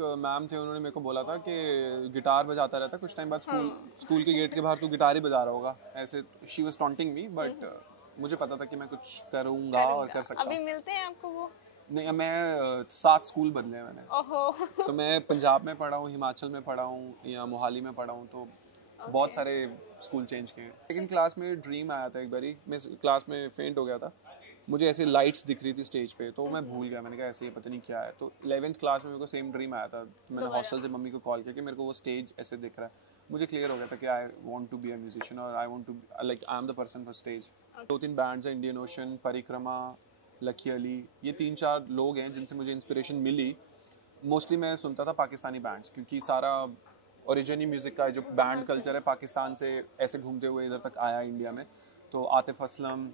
Ma'am थे, उन्होंने मेरे को बोला था कि गिटार बजाता रहता, कुछ टाइम बाद स्कूल के गेट के बाहर तू गिटार ही बजा रहा होगा, ऐसे she was taunting me, but मुझे पता था कि मैं कुछ करूँगा और कर सकता हूँ। अभी मिलते हैं आपको वो? नहीं, मैं 7 स्कूल बदले हैं मैंने। ओहो। तो मैं पंजाब में पढ़ा हूँ, हिमाचल में पढ़ा हूँ या मोहाली में पढ़ा हूँ, तो बहुत सारे स्कूल चेंज किए। सेकंड क्लास में ड्रीम आया था एक बारी, मैं क्लास में फेंट हो गया था, मुझे ऐसे लाइट्स दिख रही थी स्टेज पे, तो मैं भूल गया, मैंने कहा ऐसे ही पता नहीं क्या है। तो 11th क्लास में मेरे को सेम ड्रीम आया था, मैंने हॉस्टल से मम्मी को कॉल किया कि मेरे को वो स्टेज ऐसे दिख रहा है, मुझे क्लियर हो गया था कि I want to be a musician और I want to like I am the person for stage. 2-3 bands हैं, इंडियन ओशन, परिक्रमा, लकी अली, ये 3-4 लोग हैं जिनसे मुझे इंस्पिरेशन मिली। मोस्टली मैं सुनता था पाकिस्तानी बैंड्स, क्योंकि सारा ओरिजिनल म्यूज़िक का जो बैंड कल्चर है पाकिस्तान से ऐसे घूमते हुए इधर तक आया इंडिया में। तो आतिफ असलम,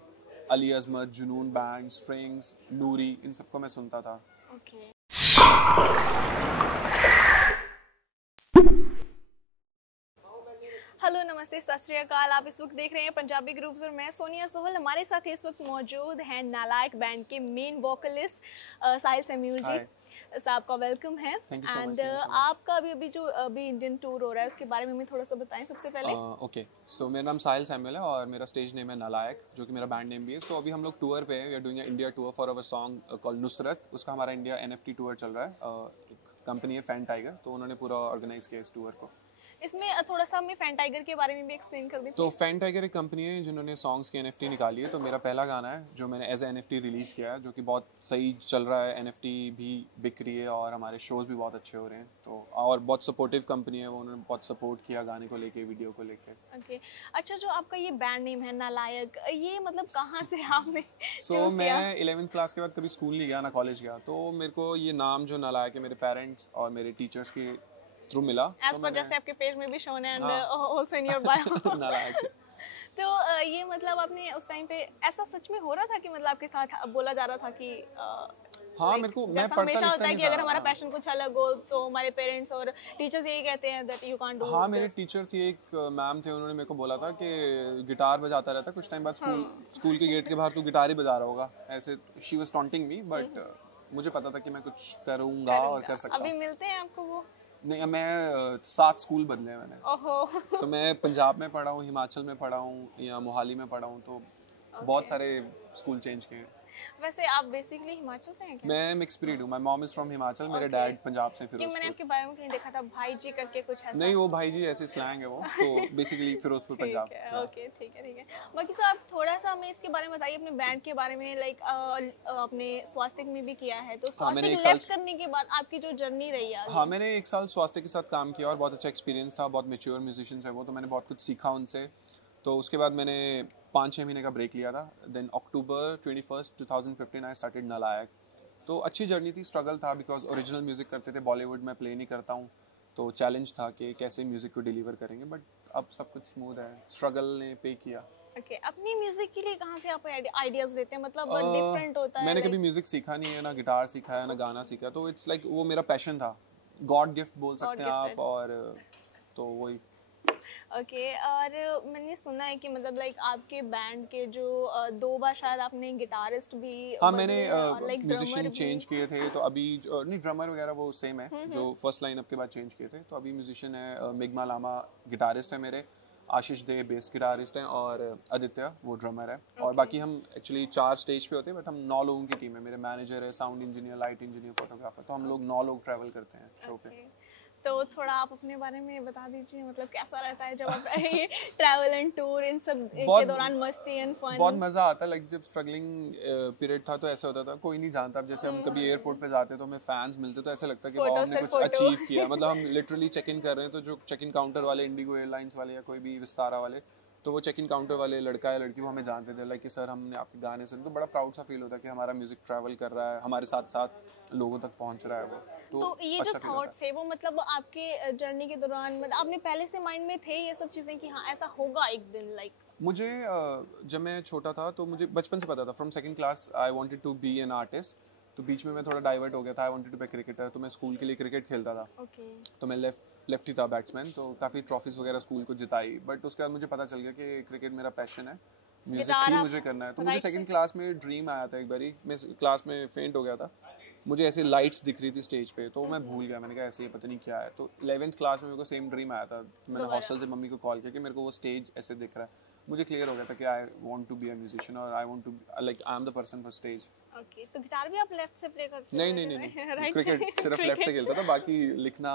अली अजमत, जुनून बैंड, स्ट्रिंग्स, नूरी, इन सबको मैं सुनता था। हेलो, नमस्ते, सत श्री अकाल। आप इस वक्त देख रहे हैं पंजाबी ग्रुप्स और मैं सोनिया सोहल। हमारे साथ इस वक्त मौजूद हैं नालायक बैंड के मेन वोकलिस्ट साहिल सैम्यूल जी। साहब का वेलकम है। एंड आपका अभी जो इंडियन टूर हो रहा है उसके बारे में हमें थोड़ा सा बताएं सबसे पहले। ओके, सो मेरा नाम साहिल सैम्यूल है और मेरा स्टेज नेम है नालायक, जो कि मेरा बैंड नेम भी है। तो अभी हम लोग टूर पे हैं, we are doing India tour for our song called Nusrat. उसका हमारा इंडिया NFT टूर चल रहा है। एक कंपनी है फैन टाइगर, तो उन्होंने पूरा ऑर्गेनाइज किया इस टूर को। इसमें थोड़ा सा हमें फैन टाइगर के बारे में भी एक्सप्लेन कर दीजिए। तो फैन टाइगर एक कंपनी है जिन्होंने सॉन्ग्स की NFT निकाली है। तो मेरा पहला गाना है जो मैंने एज ए NFT रिलीज़ किया है, जो कि बहुत सही चल रहा है, NFT भी बिक रही है और हमारे शोज़ भी बहुत अच्छे हो रहे हैं। तो और बहुत सपोर्टिव कंपनी है, वो उन्होंने बहुत सपोर्ट किया गाने को लेके, वीडियो को लेके। ओके, अच्छा, जो आपका ये बैंड नेम है नालायक, ये मतलब कहाँ से आपने सो मैं 11th क्लास के बाद कभी स्कूल नहीं गया ना कॉलेज गया, तो मेरे को ये नाम जो नालायक है मेरे पेरेंट्स और मेरे टीचर्स के थ्रू मिला। एज पर जैसे आपके पेज में भी शोन है and also in your bio नालायक। तो ये मतलब आपने उस टाइम पे ऐसा सच में हो रहा था कि मतलब आपके साथ बोला जा रहा था कि हाँ, मेरे को मैं पढ़ता लिखता होता है कि अगर हमारा पैशन कुछ अलग हो तो हमारे पेरेंट्स और टीचर्स यही कहते हैं दैट यू कांट डू। हाँ, मेरे टीचर थी, एक मैम थे, उन्होंने मेरे को बोला था कि गिटार बजाता रहता, कुछ टाइम बाद स्कूल के गेट के बाहर तू गिटार ही बजा रहा होगा, ऐसे she was taunting me, but मुझे पता था कि मैं कुछ करूँगा और कर सकता हूँ। अभी मिलते हैं आपको वो? नहीं, मैं 7 स्कूल बदले हैं मैंने। ओहो। तो मैं पंजाब में पढ़ा हूँ, हिमाचल में पढ़ा हूँ या मोहाली में पढ़ा हूँ, तो बहुत सारे स्कूल चेंज किए हैं। वैसे आप बेसिकली हिमाचल से हैं क्या? मैं मिक्स ब्रीड हूँ, my mom is from Himachal, मेरे डैड पंजाब से फिरोजपुर। मैंने आपके बायो में कहीं देखा था भाई जी करके कुछ ऐसा। नहीं, वो भाई जी ऐसे स्लैंग है वो, तो बेसिकली फिरोजपुर पंजाब। ओके, ठीक है। बाकी सर आप थोड़ा सा हमें इसके बारे में बताइए, अपने बैंड के बारे में। लाइक आपने स्वास्तिक में भी किया है, तो स्वास्तिक लेफ्ट करने के बाद आपकी जो जर्नी रही है। हाँ, मैंने 1 साल स्वास्तिक के साथ काम किया और बहुत अच्छा एक्सपीरियंस था, बहुत मैच्योर म्यूजिशियंस है वो, तो मैंने बहुत कुछ सीखा उनसे। तो उसके बाद मैंने 5-6 महीने का ब्रेक लिया था। देन अक्टूबर 21, 2015 आई स्टार्टेड नालायक। तो अच्छी जर्नी थी, स्ट्रगल था, बिकॉज ओरिजिनल म्यूज़िक करते थे, बॉलीवुड में प्ले नहीं करता हूँ, तो चैलेंज था कि कैसे म्यूज़िक को डिलीवर करेंगे, बट अब सब कुछ स्मूथ है, स्ट्रगल ने पे किया। ओके, अपनी म्यूजिक के लिए कहाँ से आप आइडियाज लेते हैं? मतलब डिफरेंट होता है। मैंने कभी म्यूज़िक सीखा नहीं है, ना गिटार सीखा है, ना गाना सीखा, तो इट्स लाइक वो मेरा पैशन था, गॉड गिफ्ट बोल सकते हैं आप, और तो वही। ओके, और मैंने सुना है कि मतलब लाइक आपके बैंड के जो 2 बार शायद आपने गिटारिस्ट भी। हाँ, मैंने म्यूजिशियन चेंज किए थे, तो अभी नहीं, ड्रमर वगैरह वो सेम है जो फर्स्ट लाइनअप के बाद चेंज किए थे। तो अभी म्यूजिशियन है मिगमा लामा गिटारिस्ट है मेरे, आशीष दे बेस गिटारिस्ट हैं, और आदित्य वो ड्रमर है। और बाकी हम एक्चुअली 4 स्टेज पे होते हैं, बट हम 9 लोगों की टीम है। मेरे मैनेजर है, sound engineer, light engineer, photographer, तो हम लोग 9 लोग ट्रैवल करते हैं शो पे। तो थोड़ा आप अपने बारे में बता दीजिए, मतलब कैसा रहता है जब आप ये ट्रैवल एंड टूर इन सब के दौरान? मस्ती एंड फन, बहुत मजा आता है। लाइक जब स्ट्रगलिंग पीरियड था तो ऐसा होता था कोई नहीं जानता। अब जैसे हम कभी एयरपोर्ट पे जाते तो हमें फैंस मिलते, तो ऐसा लगता है कि वाह, हमने कुछ अचीव किया। मतलब हम लिटरली चेक इन कर रहे हैं, तो जो चेक इन काउंटर वाले, इंडिगो एयरलाइंस वाले या कोई भी विस्तारा वाले, तो वो चेक इन काउंटर वाले लड़का या लड़की वो हमें जानते थे, लाइक कि सर हमने आपके गाने सुने। तो बड़ा प्राउड सा फील होता है कि हमारा म्यूजिक ट्रैवल कर रहा है, हमारे साथ साथ लोगों तक पहुंच रहा है वो। तो ये जो थॉट्स थे वो मतलब आपके जर्नी के दौरान, मतलब आपने पहले से माइंड में थे ये सब चीजें कि हाँ ऐसा होगा एक दिन? लाइक मुझे जब मैं छोटा था तो मुझे बचपन से पता था, from second class I wanted to be an artist. तो बीच में मैं थोड़ा डाइवर्ट हो गया था, I wanted to be cricketer, तो मैं स्कूल के लिए क्रिकेट खेलता था। तो मैं लेफ्टी था, बैट्समैन, तो काफ़ी ट्रॉफीज वगैरह स्कूल को जिताई। बट उसके बाद मुझे पता चल गया कि क्रिकेट मेरा पैशन है, म्यूजिक ही मुझे करना है। तो मुझे सेकंड क्लास में ड्रीम आया था एक बारी, मैं क्लास में फेंट हो गया था, मुझे ऐसे लाइट्स दिख रही थी स्टेज पे, तो मैं भूल गया, मैंने कहा ऐसे ही पता नहीं क्या है। तो 11th क्लास में मेरे को सेम ड्रीम आया था, मैंने हॉस्टल से मम्मी को कॉल किया कि मेरे को वो स्टेज ऐसे दिख रहा है। मुझे क्लियर हो गया था कि I want to be a musician और I want to like I am the person for stage. Okay, तो गिटार भी आप लेफ्ट से प्ले करते नहीं नहीं नहीं, क्रिकेट सिर्फ लेफ्ट से खेलता था, बाकी लिखना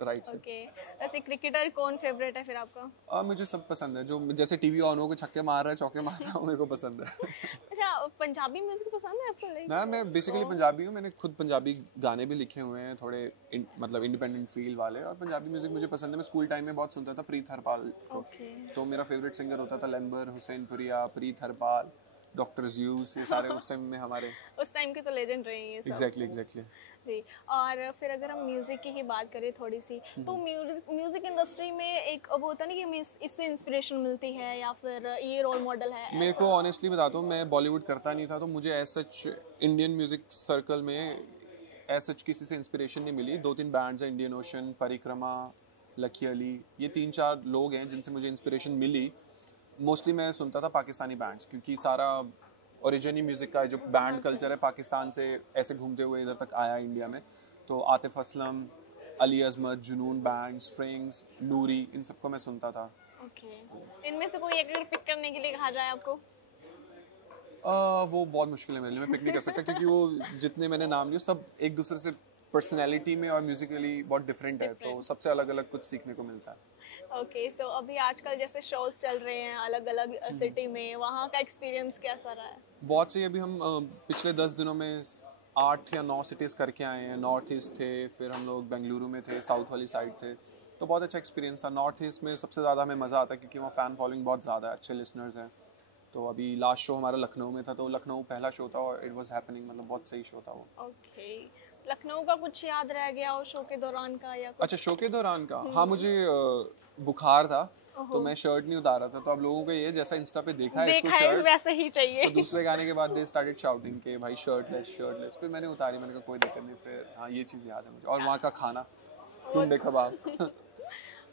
राइट से। ओके, वैसे क्रिकेटर कौन फेवरेट है फिर आपका? मुझे सब पसंद है, जो जैसे टीवी ऑन हो के छक्के मार रहा है, चौके मार रहा है, मेरे को पसंद है। अच्छा, पंजाबी म्यूजिक पसंद है आपको? लाइक मैं बेसिकली पंजाबी हूँ, मैंने खुद पंजाबी गाने भी लिखे हुए हैं, थोड़े मतलब इंडिपेंडेंट फील वाले, और पंजाबी म्यूजिक मुझे पसंद है। मैं स्कूल टाइम में बहुत सुनता था प्रीत हरपाल को, तो मेरा फेवरेट सिंगर होता था लैम्बर, हुसैनपुरिया, प्रीत हरपाल, डॉक्टर ज़्यूस, ये सारे उस टाइम में हमारे उस टाइम के तो लेजेंड रहे हैं ये सब। एग्जैक्टली जी। और फिर अगर हम म्यूज़िक की ही बात करें थोड़ी सी, तो म्यूज़िक इंडस्ट्री में एक वो होता है ना कि हमें इससे इंस्पिरेशन मिलती है या फिर ये रोल मॉडल है। मेरे को ऑनेस्टली बताता हूँ, मैं बॉलीवुड करता नहीं था, तो मुझे as such Indian music circle में एज सच किसी से इंस्पिरेशन नहीं मिली। 2-3 बैंड्स हैं, इंडियन ओशन, परिक्रमा, लकी अली, ये 3-4 लोग हैं जिनसे मुझे इंस्पिरेशन मिली। मोस्टली मैं सुनता था पाकिस्तानी बैंड्स, क्योंकि सारा ओरिजिनल म्यूज़िक का जो बैंड कल्चर है पाकिस्तान से ऐसे घूमते हुए इधर तक आया इंडिया में। तो आतिफ असलम, अली अजमत, जुनून बैंड, स्ट्रिंग्स, नूरी, इन सबको मैं सुनता था। ओके, इनमें से कोई एक अगर पिक करने के लिए कहा जाए आपको? वो बहुत मुश्किल है मेरे लिए, मैं पिक नहीं कर सकता, क्योंकि वो जितने मैंने नाम लिए सब एक दूसरे से पर्सनैलिटी में और म्यूजिकली बहुत डिफरेंट है, तो सबसे अलग अलग कुछ सीखने को मिलता है। ओके, तो अभी आजकल जैसे शोज चल रहे हैं अलग अलग सिटी में, वहाँ का एक्सपीरियंस कैसा रहा है? बहुत सही। अभी हम पिछले 10 दिनों में 8 या 9 सिटीज़ करके आए हैं। नॉर्थ ईस्ट थे, फिर हम लोग बेंगलुरु में थे, साउथ वाली साइड थे, तो बहुत अच्छा एक्सपीरियंस था। नॉर्थ ईस्ट में सबसे ज़्यादा हमें मज़ा आता है क्योंकि वहाँ फ़ैन फॉलोइंग बहुत ज़्यादा है, अच्छे लिसनर्स हैं। तो अभी लास्ट शो हमारा लखनऊ में था, तो लखनऊ पहला शो था और इट वाज हैपनिंग, मतलब बहुत सही शो था वो। ओके, लखनऊ का कुछ याद रह गया हो शो के दौरान का या कुछ? अच्छा, शो के दौरान का, हाँ, मुझे बुखार था, तो मैं शर्ट नहीं उतारा था, तो अब लोगों को ये जैसा इंस्टा पे देखा है इसको शर्ट वैसे ही चाहिए। तो दूसरे गाने के बाद दे स्टार्टेड शाउटिंग के भाई शर्टलेस, फिर मैंने उतारी, मैंने कहा कोई दिक्कत नहीं। फिर हाँ, ये चीज़ याद है मुझे, और वहाँ का खाना, टुंडे कबाब।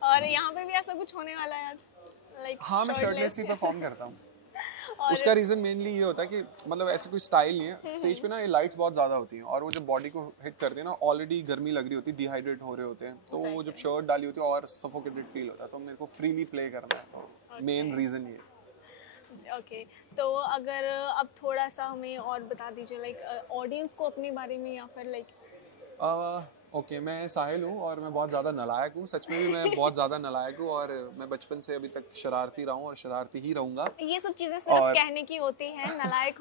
और यहाँ पे भी ऐसा कुछ होने वाला है आज? लाइक हाँ, मैं शर्टलेस ही परफॉर्म करता हूँ। उसका रीज़न मेनली ये होता है कि मतलब ऐसे कोई स्टाइल नहीं है, स्टेज पे ना ये लाइट्स बहुत ज़्यादा होती हैं और वो जब बॉडी को हिट करती है ना, ऑलरेडी गर्मी लग रही होती है, डिहाइड्रेट हो रहे होते हैं, तो वो जब शर्ट डाली होती है और सफोकेटेड फील होता है, तो मेरे को फ्रीली प्ले करना है, तो मेन रीज़न ये। ओके, तो अगर अब थोड़ा सा हमें और बता दीजिए लाइक ऑडियंस को अपने बारे में, या फिर लाइक ओके, मैं साहिल हूँ और मैं बहुत ज़्यादा नालायक हूँ, सच में भी मैं बहुत ज़्यादा नालायक हूँ, और मैं बचपन से अभी तक शरारती रहा हूँ और शरारती ही रहूँगा। ये सब चीज़ें सिर्फ कहने की होती हैं, नालायक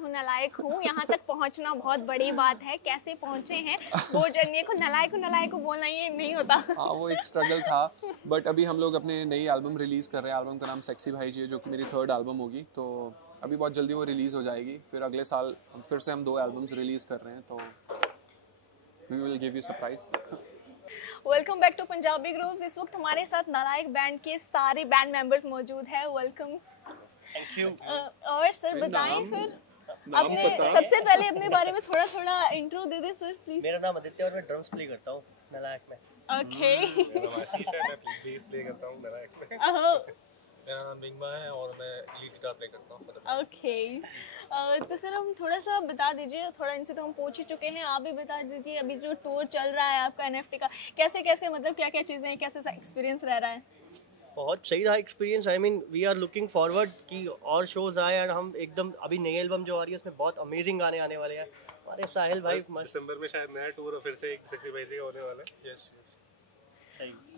हूँ, यहाँ तक पहुँचना बहुत बड़ी बात है। कैसे पहुँचे हैं वो जर्नी को, नालायक को बोलना ये नहीं होता। हाँ, वो एक स्ट्रगल था, बट अभी हम लोग अपने नई एल्बम रिलीज़ कर रहे हैं। एल्बम का नाम सेक्सी भाई जी है, जो कि मेरी 3rd एल्बम होगी, तो अभी बहुत जल्दी वो रिलीज़ हो जाएगी। फिर अगले साल फिर से हम 2 एल्बम्स रिलीज़ कर रहे हैं, तो we will give you surprise। Welcome back to Punjabi grooves. इस वक्त हमारे साथ नालायक बैंड के सारे बैंड मेंबर्स मौजूद हैं। वेलकम। Thank you. और सर बताएं फिर अपने, सबसे पहले अपने बारे में थोड़ा इंट्रो दे दें सर प्लीज। मेरा नाम आदित्य और मैं ड्रम्स प्ले करता हूँ नालायक में। ओके। मेरा नाम आशीष है, मैं बेस प्ले करता हूँ नालायक में। मेरा नाम रिंगबा है और मैं लीड गिटार प्ले करता हूँ। ओके, तो सर हम थोड़ा सा बता दीजिए, थोड़ा इनसे तो हम पूछ ही चुके हैं, आप भी बता दीजिए अभी जो टूर चल रहा है आपका NFT का, कैसे मतलब क्या चीज़ें हैं, कैसे एक्सपीरियंस रह रहा है? बहुत सही रहा experience. I mean we are looking forward कि और शोज आए, और हम एकदम अभी नई एल्बम जो आ रही है उसमें बहुत अमेजिंग गाने आने वाले हैं। हमारे साहिल भाई दिसंबर में शायद नया टूर और फिर से एक सेक्सी भाई जी का होने वाला है। यस।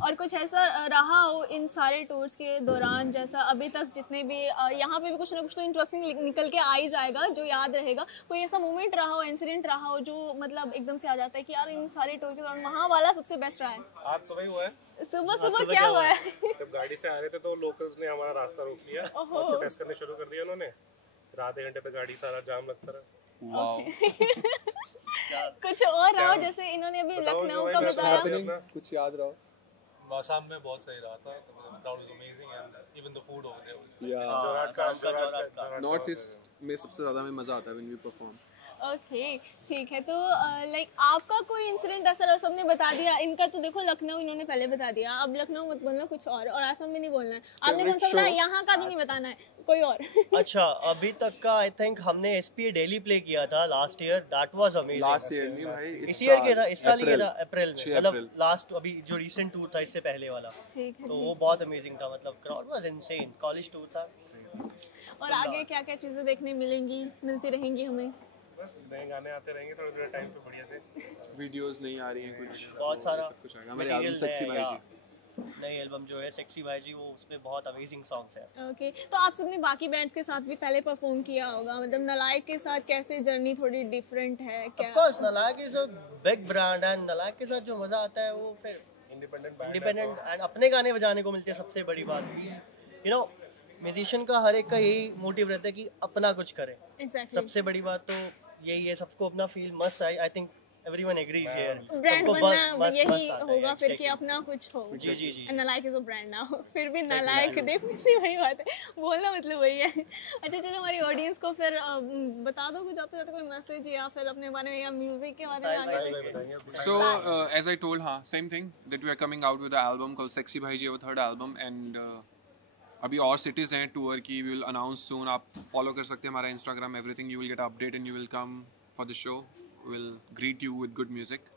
और कुछ ऐसा रहा हो इन सारे टूर्स के दौरान, जैसा अभी तक जितने भी यहाँ पे भी कुछ ना कुछ तो इंटरेस्टिंग निकल के आ ही जाएगा जो याद रहेगा, कोई ऐसा मोमेंट रहा हो, इंसिडेंट रहा हो जो मतलब एकदम से आ जाता है कि यार इन सारे टूर के दौरान वहाँ वाला सबसे बेस्ट रहा है? आज सुबह ही हुआ है। सुबह क्या हुआ है? जब गाड़ी से आ रहे थे तो लोकल्स ने हमारा रास्ता रोक लिया और प्रोटेस्ट करने शुरू कर दिया उन्होंने। फिर आधे घंटे पे गाड़ी सारा जाम लगता रहा। कुछ और रहा हो, जैसे इन्होंने अभी लखनऊ का बताया, कुछ याद रहा? आसाम में बहुत सही रहा था, the crowd was amazing and even the food over there was Jorhat का नॉर्थ ईस्ट में सबसे ज़्यादा हमें मज़ा आता है when we perform। ओके ठीक है। तो लाइक आपका कोई इंसिडेंट ऐसा रहा, सबने बता दिया, इनका तो देखो लखनऊ इन्होंने पहले बता दिया, अब लखनऊ मत बोलना कुछ और आसम भी नहीं बोलना है, आपने कौन सा बताया, यहाँ का भी नहीं बताना है, कोई और। अच्छा, अभी तक का आई थिंक हमने एसपीए दिल्ली प्ले किया था last year, that was amazing. Last year नहीं भाई, इस ईयर के था, इस साल ही था, अप्रैल में, 6 मतलब अप्रैल। लास्ट अभी जो रीसेंट टूर था इससे पहले वाला, ठीक है। तो वो बहुत अमेजिंग था, मतलब crowd was insane, college tour था। और आगे क्या क्या चीजें देखने मिलेंगी, मिलती रहेंगी हमें? बस नए गाने आते रहेंगे थोड़े थोड़े टाइम पे बढ़िया से, वीडियोस नहीं आ रही हैं कुछ, बहुत सारा सब कुछ आएगा। हमारे एल्बम सेक्सी भाई जी, नई एल्बम जो है सेक्सी भाई जी, वो उसमें बहुत अमेजिंग सॉन्ग्स हैं। ओके तो आप सबने बाकी बैंड्स के साथ भी पहले परफॉर्म किया होगा, मतलब नालायक के साथ कैसे जर्नी थोड़ी डिफरेंट है क्या? ऑफ कोर्स नालायक is a big brand and नालायक के साथ जो मजा आता है वो फिर इंडिपेंडेंट एंड अपने गाने बजाने को मिलते हैं। सबसे बड़ी बात यू नो म्यूजिशियन का हर एक का यही मोटिव रहता है कि अपना कुछ करें। Exactly. सबसे बड़ी बात तो यही है, सबको अपना फील मस्त है। I think everyone agrees here, brand बनना यही आता है, होगा फिर exactly. कि अपना कुछ हो। जी जी जी। नालायक इज अ ब्रांड ना हो, फिर भी नालायक देखने बड़ी बात है, बोलना मतलब वही है। अच्छा चलो हमारी ऑडियंस को फिर बता दो कुछ आते जाते कोई मैसेज या फिर अपने बारे में या म्यूजिक के बारे में आगे। So as I told, same thing that we are coming out with an album called Sexy Bhai Ji, our third album, and अभी और cities हैं tour की, we will announce soon. आप follow कर सकते हैं हमारा Instagram, everything, you will get update and you will come for the show. We'll greet you with good music.